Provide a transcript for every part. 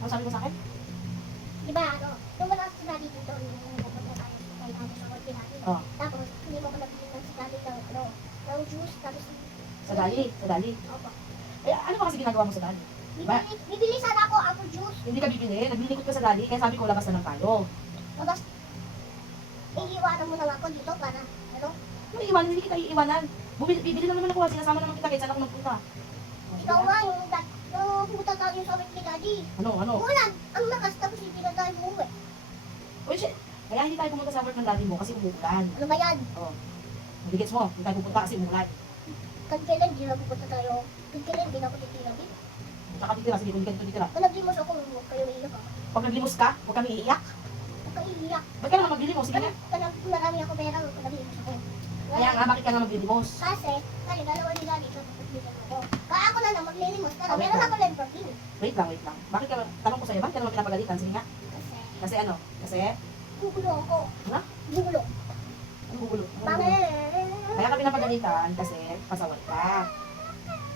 Ano sabi mo sa akin? Di ba, ano, nung wala si Daddy dito, yung pupunta tayo kay Daddy sa work natin. Oh. Tapos, hindi mo ko nabili ng si Daddy ng, ano, ng juice, tapos, Sa dali. Sa dali. opo. Eh, ano ba kasi ginagawa mo sa dali? Ba? Bibili sana ako apple juice. Hindi ka bibili. Naglilikot ka sa dali. Kaya sabi ko, labas na lang tayo. Tapos, iiwanan mo lang ako dito para, ano, Ano iiwanan? Hindi kita iiwanan. Bibili na naman ako. Sinasama naman kita. Kaya saan ako magpunta? Oh, sige ikaw na. nga, yung pumunta tayo sa work ni Daddy. Ano? Ulan, ang lakas, tapos hindi na tayo umuwi. Uy, shit. Kaya hindi tayo pumunta sa work ng dali mo kasi umuulan. Ano ba yan? Oh. Nagigets mo. Hindi tayo pupunta kasi umuulan. Kailan di na pupunta tayo? Kailan di na ako titira, babe? Tsaka titira. Sige, kung dito titira. Kung naglimos ako, huwag kayo iiyak ako. Pag naglimos ka, huwag kami iiyak. Huwag kayo iiyak. Ba't ka naman magdilimos? Sige nga. Kung marami ako pera, kung naglimos ako. Kaya nga, bakit ka nga magdilimos? Kasi, dalawa nila dito, tapos dito ako. Kaya ako na lang maglilimos. Pero Oh, wait meron lang. ako lang protein. Wait lang. Bakit ka, tanong ko sa'yo, bakit ka naman pinapagalitan? Sige nga. Kasi, Kasi ano? Kasi, gugulo ako. Ano? Gugulo. ano gugulo? Bakit? Kaya ka pinapagalitan kasi pasaway ka.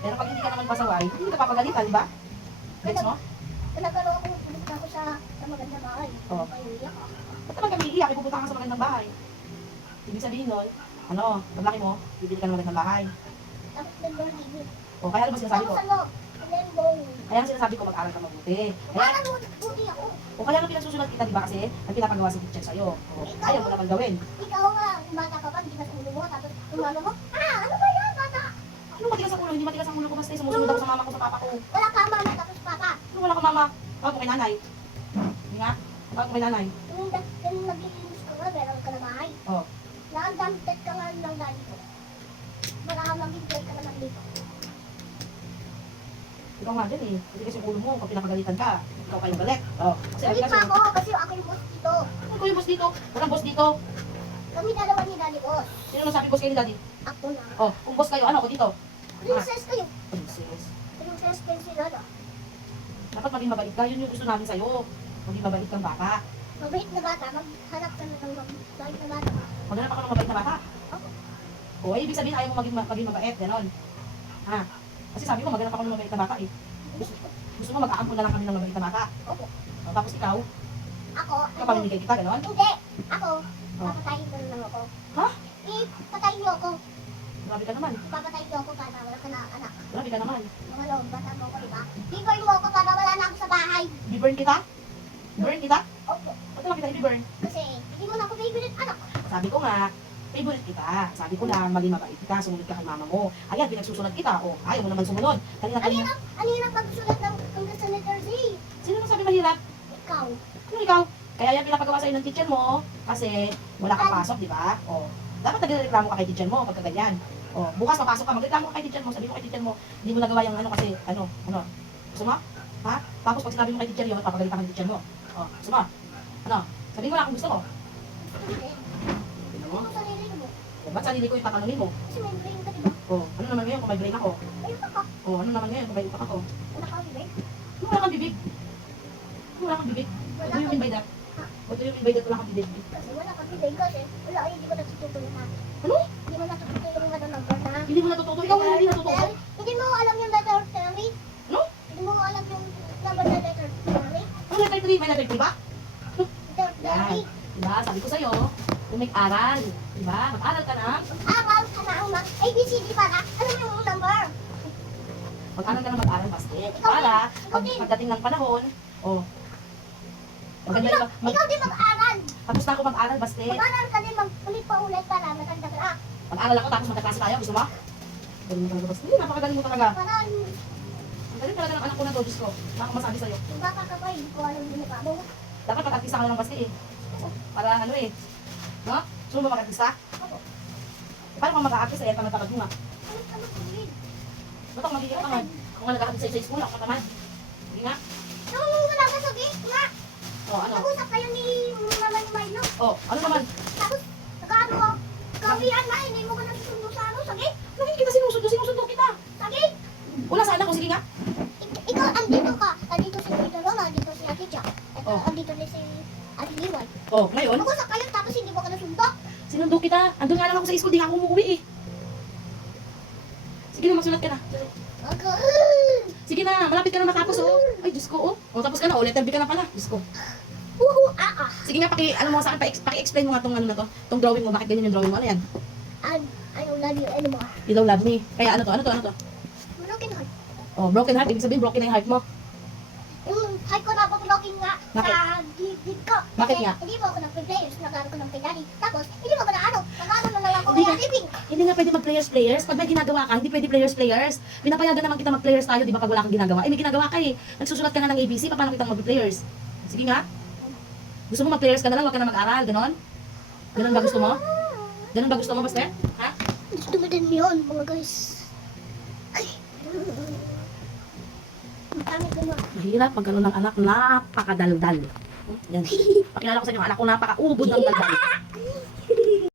Pero pag hindi ka naman pasaway, hindi ka papagalitan, di ba? Gets mo? Kung nagkaroon ako, pumunta ako sa magandang bahay. Oo. Kayo iiyak ako. Ba't naman kami iiyak? Ipupunta ka sa magandang bahay. Ibig sabihin nun, ano, paglaki mo, bibili ka ng magandang bahay. Tapos nandun dito. O kaya ano ba sinasabi ko? Tapos ano, lembong. Kaya ang sinasabi ko, mag-aral ka mabuti. Kaya, Parang buti ako. o kaya nga pinagsusulat kita, di ba? Kasi ang pinapagawa sa teacher sa'yo. O, ayaw mo naman gawin. Ikaw nga, bata ka pa, hindi ka sa ulo mo. Tapos, umano mo, ano ba yan, bata? Ano matigas ang ulo? Hindi matigas ang ulo ko, basta sumusunod ako sa mama ko, sa papa ko. Wala ka mama, tapos papa. Ano wala ka mama? Tawag ko kay nanay. Hindi nga? Tawag ko kay nanay. Yung naglilinis ka nga, meron ka na bahay. O, Nakandamtet ka nga ng dali ko. Baka mag-enjoy ka naman dito. ikaw nga din eh. Matigas yung ulo mo pag pinapagalitan ka. Ikaw pa yung galit. O, kasi Galit matigas pa yung... ako kasi ako yung boss dito. Ano ko yung boss dito? Walang boss dito. Kami dalawa ni Daddy Boss. Sino nang sabi boss kayo ni daddy? Ako na. O, kung boss kayo, ano ako dito? Princess kayo. Princess. Princess din si Lola. Dapat maging mabait ka. Yun yung gusto namin sa'yo. Maging mabait kang bata. Mabait na bata, maghanap ka na ng mabait na bata. Maghanap ako ng mabait na bata. Ako. O, ay, ibig sabihin ayaw mo maging mabait. Ganon. Ha? Kasi sabi ko, maghanap ako ng mabait na bata eh. Gusto mo mag-aampun na lang kami ng mabait na bata. Opo. O, tapos ikaw, Ako. kapamimigay kita, ganon. Hindi. Ako. Oh. Papatayin ko na lang ako. Ha? Patayin niyo ako. Grabe ka naman. Papatayin niyo ako para wala ka na anak. Grabe ka naman. Mga loob, bata mo ko, diba? Bigay mo ako para wala na ako sa bahay. Biburn kita? Burn kita? Opo. Ba't naman kita i-burn? Kasi hindi mo na ako favorite anak. Sabi ko nga, favorite kita. Sabi ko lang, maging mabait kita, sumunod ka kay mama mo. Ayan, pinagsusunod kita. O, ayaw mo naman sumunod. Kanina. Ano yung magsulat ng hanggang sa letter Z? Sino nang sabi mahirap? Ikaw. Ano ikaw? Kaya yan pinapagawa sa'yo ng teacher mo kasi wala kang pasok, di ba? O, dapat nagreklamo ka kay teacher mo pagka ganyan. O, bukas papasok ka, magreklamo ka kay teacher mo, sabi mo kay teacher mo, hindi mo nagawa yung ano kasi, ano. Gusto mo? Ha? Tapos pag sinabi mo kay teacher yun, papagalitan ka ng teacher mo. O, gusto mo? Ano? Sabihin mo lang kung gusto mo. Hindi. Tingnan mo? Ano sa sarili mo? O, ba't sarili ko yung tatanunin mo? Kasi may brain ka, diba? O, ano naman ngayon kung may brain ako? Ayun ka. O, ano naman ngayon kung may utak ako? Wala ka, bibig? Ano wala kang bibig? Ano wala kang bibig? Wala What do you mean by that? What do you mean by that wala kang bibig? Kasi wala ka bibig kasi wala ay hindi mo natutulong na. Ano? Hindi mo natutulong na number na. Hindi mo natututo? Ikaw nga hindi natututo? Hindi mo alam yung letter theory? Ano? Hindi mo alam yung number na letter theory? Ano letter 3? May letter 3 ba? Letter Yan. theory. Diba? Sabi ko sa'yo, kung may aral, diba? Mag-aral ka na. Aral ka na ang mag ABCD para. Ano yung number? Mag-aral ka na mag-aral, basket. Para, pagdating ng panahon, maganda yung, Ikaw din mag-aral. tapos na ako mag-aral, basket. Mag-aral ka din mag-ulit pa ulit para matanda ka na. Mag-aral ako, tapos magkaklase tayo, gusto mo? Galing mo talaga, basket. Napakagaling mo talaga. Para Ang galing talaga ng anak ko na to, Diyos ko. Wala akong masabi sa'yo. yung baka ka pa, hindi ko alam yung mukha mo. Dapat mag-artista ka na ng basket eh. Para ano eh. No? Gusto mo ba mag-artista? Ako. Paano ka mag-artista eh, tamad-tamad mo nga. Ano ka mag-ulit? Ba't ako magiging tamad? Kung nga nag-artist sa school, ako tamad. Hindi nga. Nung wala ka sa gate nga. O, ano? Nag-usap kayo ni Mama ni Milo. O, ano naman? Tapos, nag-ano ko, kawian na, hindi mo ko nasusundo sa ano, sa gate. Bakit kita sinusundo kita? Sa gate. Wala sa anak ko, sige nga. Ikaw, andito ka. Andito si Tita Lola, andito si Ate Jack. Oh. Andito din si Ate Liwan. O, ngayon, Nag-usap kayo, tapos hindi mo ko nasundo. sinundo kita. Andun nga lang ako sa school, di nga ako umuwi eh. Sige na, magsulat ka na. Ako. Sige na, malapit ka na matapos oh. Ay, Diyos ko, oh. O, tapos ka na, oh, letter B ka na pala. Diyos ko. Sige nga, ano mo sa akin, paki-explain mo nga tong ano na to, tong drawing mo, bakit ganyan yung drawing mo, ano yan? I don't love you anymore. You don't love me. Kaya ano to? Broken heart. Oh, broken heart, ibig sabihin, broken na yung heart mo. Yung heart ko na broken nga Bakit? sa dibdib ko. Bakit Kasi nga? Hindi mo ako nag-players, nag-aaral ko ng pinali. Tapos, hindi mo ako na ano, nag-aaral na lang ako Hindi kaya ka- living. Hindi nga pwede mag-players. Pag may ginagawa ka, hindi pwede players. Pinapayagan naman kita mag-players tayo, di ba, pag wala kang ginagawa. Eh, may ginagawa ka eh. Nagsusulat ka nga ng ABC, paano kita mag-players? Sige nga. Gusto mo mag-players ka na lang, wag ka na mag-aral, ganon? Ganon ba gusto mo? Ganon ba gusto mo, Baste? Ha? Gusto mo din yun, mga guys. Ay. Ang pangit naman. Mahirap magkaroon ng anak, napakadaldal. Yan. Pakilala ko sa inyo, ang anak ko napaka-ubod ng daldal.